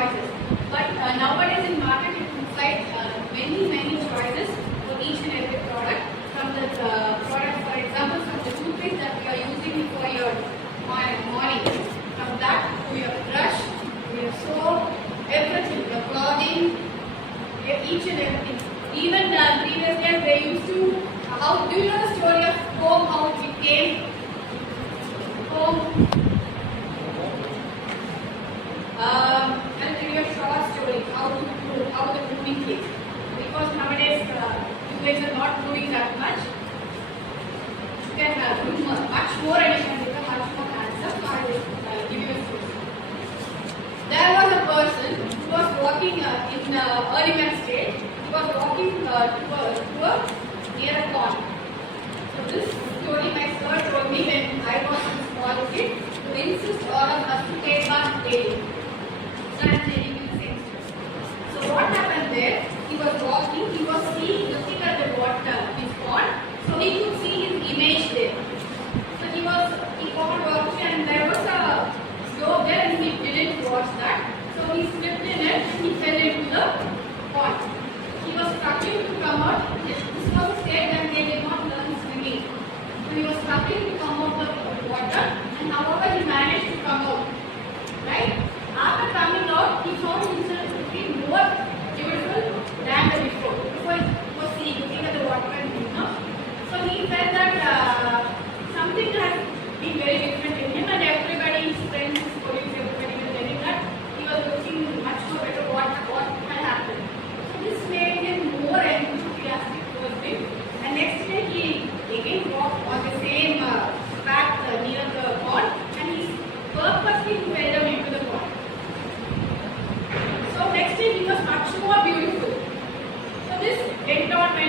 choices. But nowadays in market you can find many choices for each and every product. From the product, for example, from the toothpaste that you are using for your morning, from that to your brush, to your soap, everything, your clothing, each and everything. Even previous days they used to, how do you know the story of comb, how it came? Comb. I'll tell you a short story how the grooming came. Because nowadays you guys are not grooming that much. You can groom much more and you can become much more handsome. I will give you a story. There was a person who was walking in early stage. He was walking near a pond. So this story my sir told me when I was a small kid to insist all of us to take bath daily. So I am telling you the same story. So what happened there? He was walking, he was looking at the water, his pond, so he could see his image there. So he found watching and there was a stove there and he didn't watch that. So he slipped in it and he fell into the pond. He was struggling to come out. This was a state and they did not learn swimming. So he was struggling to come out of the water and however he managed to come out. Right? After coming out, he found himself looking more beautiful than the before. Before he was looking at the water and so he felt that something has been very different in him and everybody, his friends, his colleagues, everybody was telling that he was looking much more better what had happened. So this made him more enthusiastic towards him and next day he again walked on the same path near the pond and he purposely fell down into the pond. So next day he was much more beautiful. So this went on and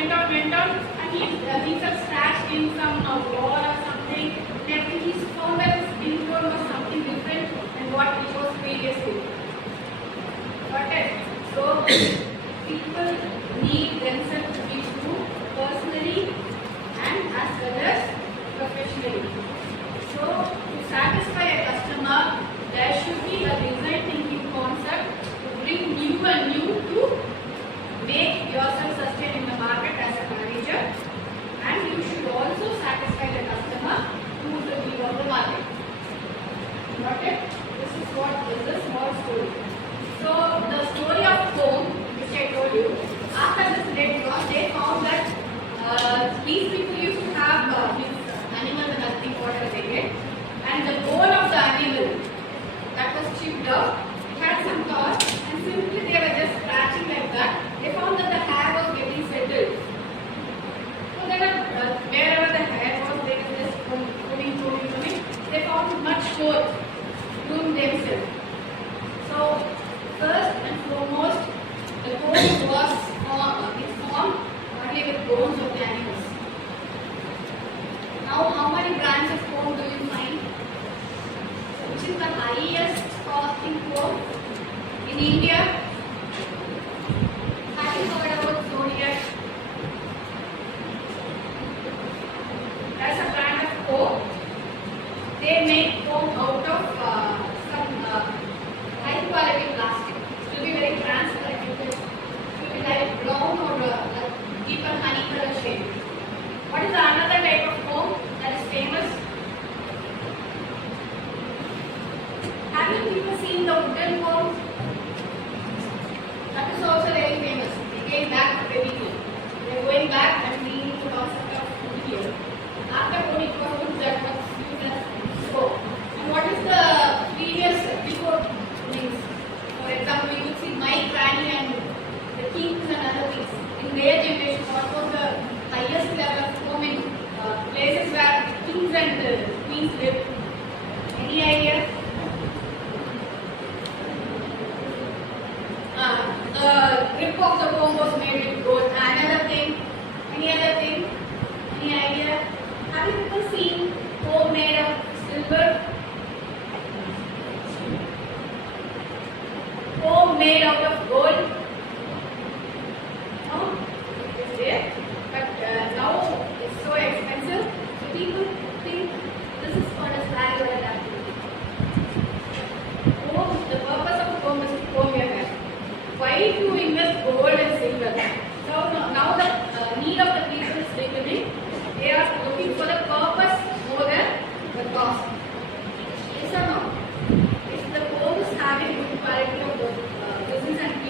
he felt scratched in some wall or something. Then he found that his skin tone was something different than what it was previously. Got it? So people need themselves to be true personally and as well as professionally. So to satisfy a customer, there should be a design thinking concept to bring new and new to make yourself sustain in the market as a manager, and you should also satisfy the customer who is the view of the market. Got it? This is what is a small story. So the story of comb, which I told you, after this lead loss, they found that these people used to have these animals and nothing water they get, and the bone of the animal that was chipped out, it had some cost, and simply they were just scratching like that. They found that the hair was getting settled. So they were, wherever the hair was, they were just combing. They found much more room themselves. So first and foremost, the comb was formed only with bones of the animals. Now, how many brands of comb do you find? Which is the highest costing comb in India? Have you heard about Zodiac? That's a brand of comb. They make comb out of some high quality plastic. It will be very transparent. It will be like brown or deeper honey color shade. What is another type of comb that is famous? Have you people seen the wooden comb? That is also very famous. Again, back to pedigree. They are going back and meaning the concept of food here. After food, it was food that was used as soap. And what is the previous before things? For example, we could see Mike, Granny, and the kings and other things. In their generation, what was the highest level of home in places where kings and queens lived? Any idea? The grip of the comb was made with gold. Another thing? Any other thing? Any idea? Have you people seen comb made of silver? Comb made out of gold? No? It's there. But now it's so expensive. So people think this is called as value added activity. Comb, the purpose of comb is to comb your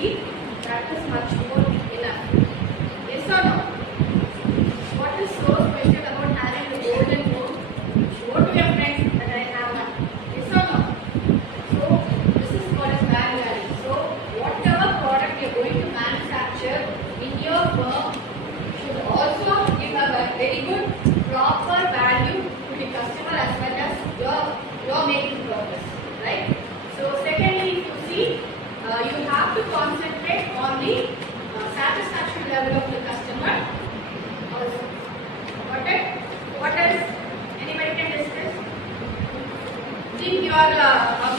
believe that is much more enough. Yes or no? What is so special about having the golden rule? Show to your friends that I have one. Yes or no? So this is called as value adding. So whatever product you are going to manufacture in your firm should also give a very good proper value to the customer as well as your making purpose, right? So secondly, if you see, you have to concentrate on the satisfaction level of the customer also. Got it? What else? Anybody can discuss? Think you are a